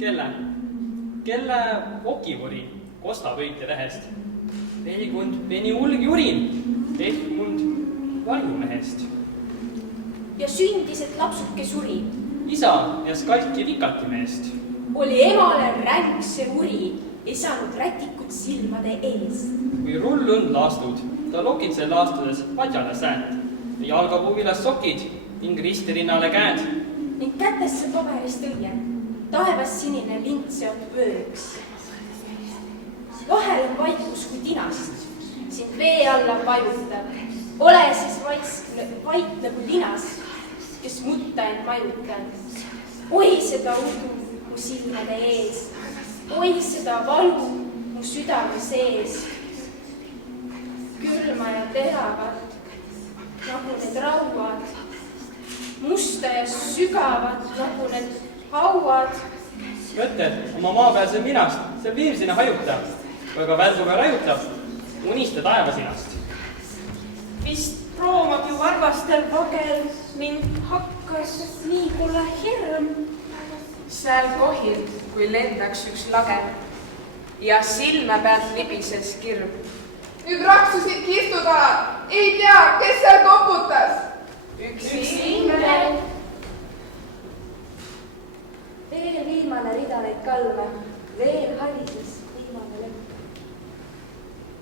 kelle okivuri kostab õite tähest. Velikund veni ulgi urin, tehkund valjumehest. Ja sündis, et lapsuke suri. Isa jäs kalki vikati meest. Oli emale ränk see uri, ei saanud rätikut silmade ees. Kui rullund laastud, ta lokitse laastudes padjale säänt, jalgapuuvilas sokid ning ristirinnale käed. Ning kätesse paberist õie, taevas sinine lint seotud vööks. Vahel on vaikus kui tinast, sind vee alla vajutab. Ole siis vait nagu linas, kes mutta end majutab. Oi seda udu mu silmade ees, oi seda valu mu südame sees. Külma ja teravat, nagu need rauad, musta ja sügavat, nagu need hauad. Mõtted oma maapealse minast, see viimsina hajutab, aga välduga rajutab, unista taevasinast. Vist proomab ju varvastel vagel ning hakkas liigule hirm. Seal kohil, kui lendaks üks lage ja silme pealt libises kirm. Nüüd raksusid kirstuda, ei tea, kes seal koputas. Üks ingel. Veel viimane rida neid kalme, veel halises viimane lõpp.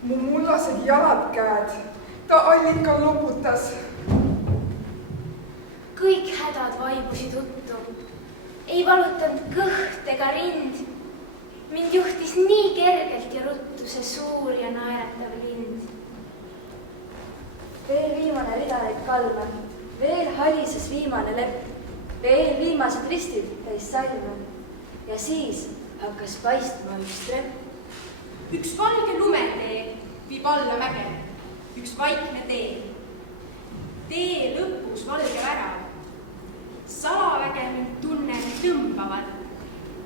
Mu mullased jalad käed, ta allikal loputas. Kõik hädad vaibusid uttu, ei valutanud kõht ega rind. Mind juhtis nii kergelt ja ruttu see suur ja naeratav lind. Veel viimane rida neid kalme, veel halises viimane lõpp, veel viimased ristid täis salme ja siis hakkas paistma üks trepp. Üks valge lumetee viib alla mäge, üks vaikne tee. Tee lõpus valge värav. Salaväge mind tunnen tõmbavad.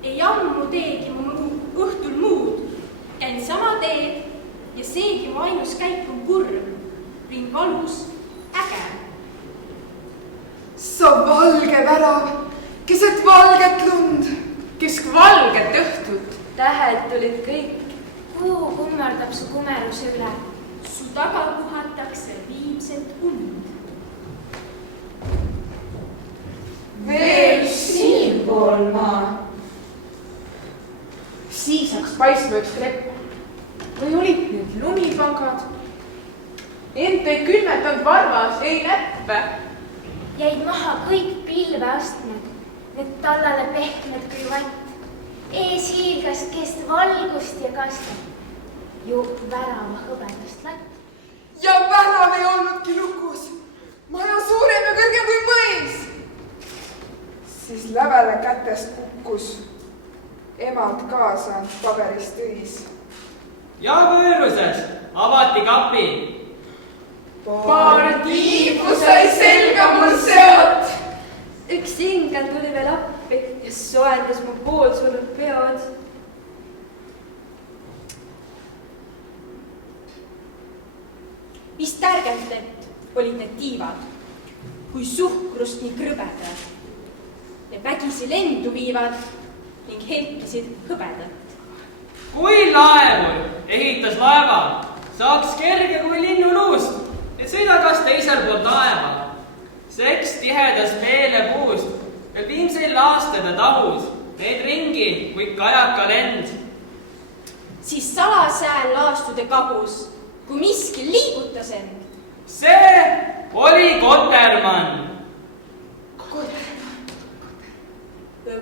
Ei ammu teegi mu õhtul muud. Käin sama teed ja seegi mu ainus käik on kurv. Ring valus, äge. Sa valge värav, keset valget lund. Kesk valget õhtut. Tähed tulid kõik. Kuu kummardab su kumeruse üle. Su taga puhatakse viimset und. Veel siinpool maa. Siis hakkas paistma üks trepp. Või olid need lumipangad? Ent ei külmetanud varvas, ei näppe. Jäid maha kõik pilveastmed, need tallale pehmed kui vatt. Ees hiilgas kest valgust ja kastet. Ju värava hõbedast latt. Ja värav ei olnudki lukus. Maja suurem ja kõrgem kui mõis. Siis lävele kätest kukkus. Emalt kaasa paberist õis. Ja pööruses avati kapi. Paar tiibu sai selga mul seot. Üks ingel tuli veel appi ja soendas mu poolsurnud peod. Vist tärgelt olid need tiivad, kui suhkrust nii krõbedad. Ja vägisi lendu viivad ning helkisid hõbedat. Kui laevur ehitas laeva, saaks kerge kui linnunuust, et sõida kas teisel pool laeva. Seks tihedas meelepuust, veel viimseil aastade tahus, need ringi kui kajaka lend. Siis salasääl laastude kahus, kui miski liigutas end. See oli Kotermann.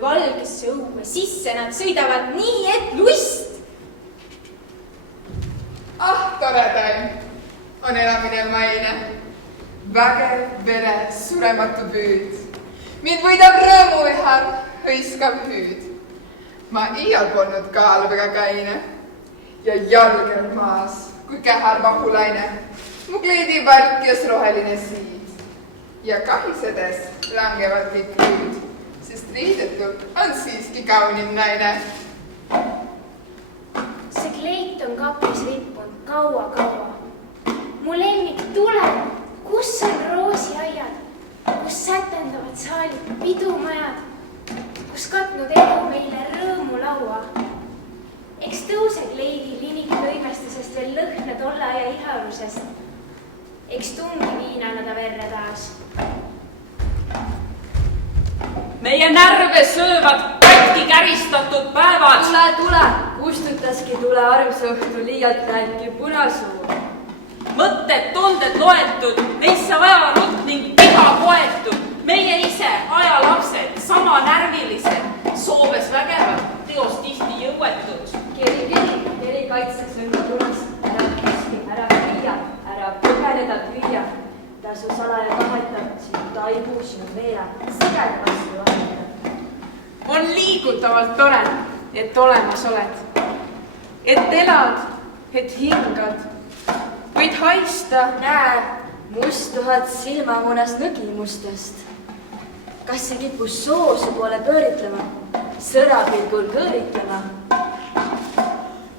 Valgesse õue sisse nad sõidavad nii, et lust. Ah, toredaim on elamine maine. Vägev vere, surematu püüd. Mind võidab rõõmuvihar, hõiskav hüüd. Ma iial polnud kaalubega kaine ja jalgel maas, kui kähar vahulaine. Mu kleedi valkjas roheline siid ja kahisedes langevad kõik lüüd, sest riidetult on siiski kaunim naine. See kleit on kapis rippunud kaua-kaua. Mu lemmik tuleb, kus on roosiaiad, kus sätendavad saalid pidumajad, kus katnud elu meile rõõmu kaua. Eks tõuseb leidi linik lõimestusest veel lõhna tolla ja ihavusest. Eks tungi viinana ta verre taas. Meie närve söövad katki käristatud päevad. Tule, kustutaski tule armsa õhtu liialt äkki punasuu. Mõtted, tunded loetud, neisse ajarutt ning viha koetud. Meie ise, ajalapsed, sama närvilised, sooves vägevad, teos tihti jõuetud. Keri kaitseks õnne tules, ära kiski, ära püüa, ära põgeneda püüa. Ta su salaja kahetab, sinu taibu, sinu veera, sigeda vastu vahetab. On liigutavalt tore, et olemas oled. Et elad, et hingad. Võid haista. Näe, mustuvad silmamunas nõgimustest. Kas see kipus soosu poole pööritlema, sõrapilgul kõõritlema?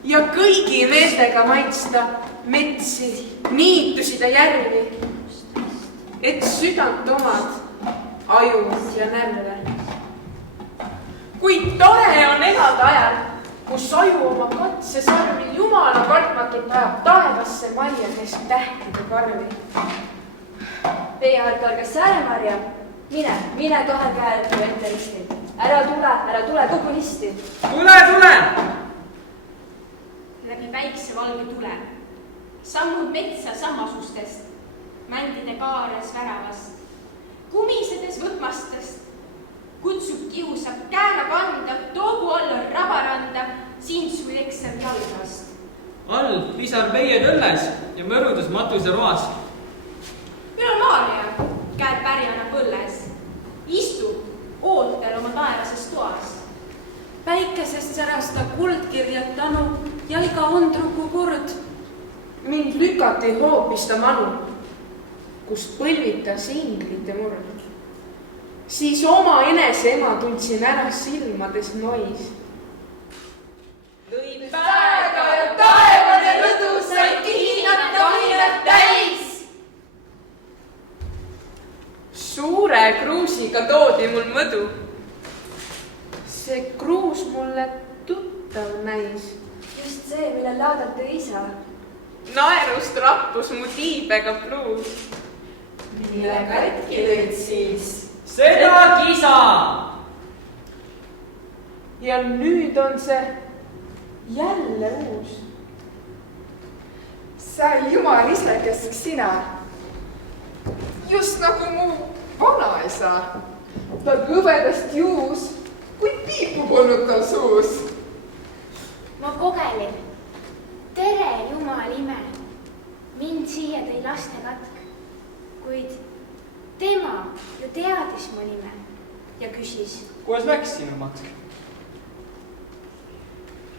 Ja kõigi meeltega maitsta metsi, niitusid ja järvi, et südant omad, aju ja närve. Kuid tore on elada ajal, kus aju oma katsesarvi jumala kartmatult ajab taevasse majja neist tähtide karvi. Peihard kargas sääremarja, mine kahe käel ette risti. Ära tule kogunisti. Tule! Läbi väikse valge tule, sammud metsa sammasustest, mändide kaares väravast, kumisedes võtmastest, kutsub kiusab kääna kanda, toogu alla rabaranda, siin su eksev jalgast. All pisar veied õlles ja mõrudes matuse roas. Üle Maaria, käed pärjana põlles, istub ootel oma taevases toas. Päikesest särasta kuldkirjad tanu ja iga ondruku kord. Mind lükati hoopis ta manu, kust põlvitas inglite murd. Siis oma enese ema tundsin ära silmades nois. Lõin päega ja taevane rõdu sai kihinata õinet täis. Suure kruusiga toodi mul mõdu. See kruus mulle tuttav näis. Just see, mille laadate isa. Naerust rappus mu tiibega pluus. Mille katki lõid siis? Seda kisa! Ja nüüd on see jälle uus. Sa jumal ise, kes sina. Just nagu mu vanaisa. Ta kõvedast juus, kuid piipu polnud tal suus. Ma kogelin. Tere, Jumal ime. Mind siia tõi laste katk, kuid tema ju teadis mu nime ja küsis. Kuidas läks sinu matk?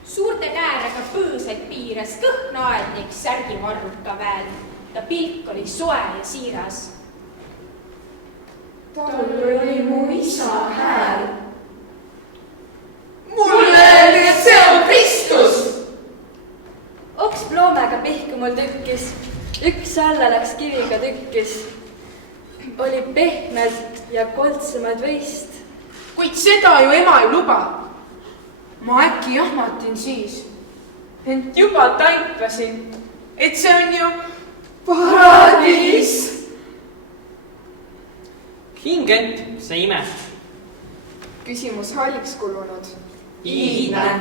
Suurte käärega põõsaid piires kõhnaadnik särgimarruka väel. Ta pilk oli soe ja siiras. Tal oli mu isa hääl. Mulle öeldi, et see on Kristus. Oks ploomega pihku mul tükkis, üks alla läks kiviga tükkis. Oli pehmed ja koltsemad võist. Kuid seda ju ema ei luba. Ma äkki jahmatin siis, ent juba taipasin, et see on ju Paradiis. Hingent, see ime. Küsimus halliks kulunud. Iidne.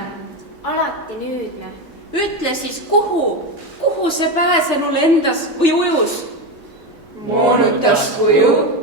Alati nüüdne. Ütle siis, kuhu see pääsenul endas või ujus? Moonutas kuju